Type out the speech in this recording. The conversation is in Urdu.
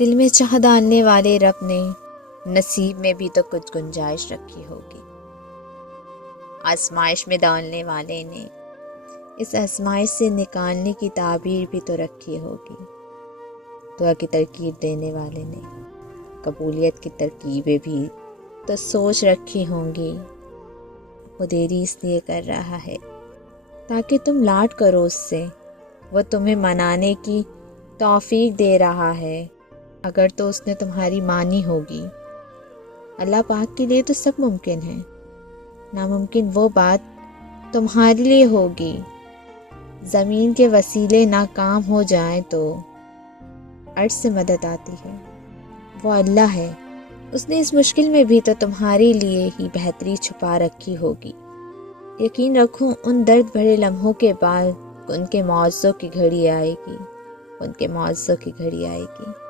دل میں چاہ ڈالنے والے رب نے نصیب میں بھی تو کچھ گنجائش رکھی ہوگی۔ آزمائش میں ڈالنے والے نے اس آزمائش سے نکالنے کی تعبیر بھی تو رکھی ہوگی۔ دعا کی ترکیب دینے والے نے قبولیت کی ترکیبیں بھی تو سوچ رکھی ہوں گی۔ وہ دیری اس لیے کر رہا ہے تاکہ تم لاڈ کرو اس سے، وہ تمہیں منانے کی توفیق دے رہا ہے اگر تو اس نے تمہاری مانی ہوگی۔ اللہ پاک کے لیے تو سب ممکن ہے، ناممکن وہ بات تمہارے لیے ہوگی۔ زمین کے وسیلے ناکام ہو جائیں تو عرش سے مدد آتی ہے، وہ اللہ ہے، اس نے اس مشکل میں بھی تو تمہارے لیے ہی بہتری چھپا رکھی ہوگی۔ یقین رکھو ان درد بھرے لمحوں کے بعد ان کے معاوضوں کی گھڑی آئے گی، ان کے معاوضوں کی گھڑی آئے گی۔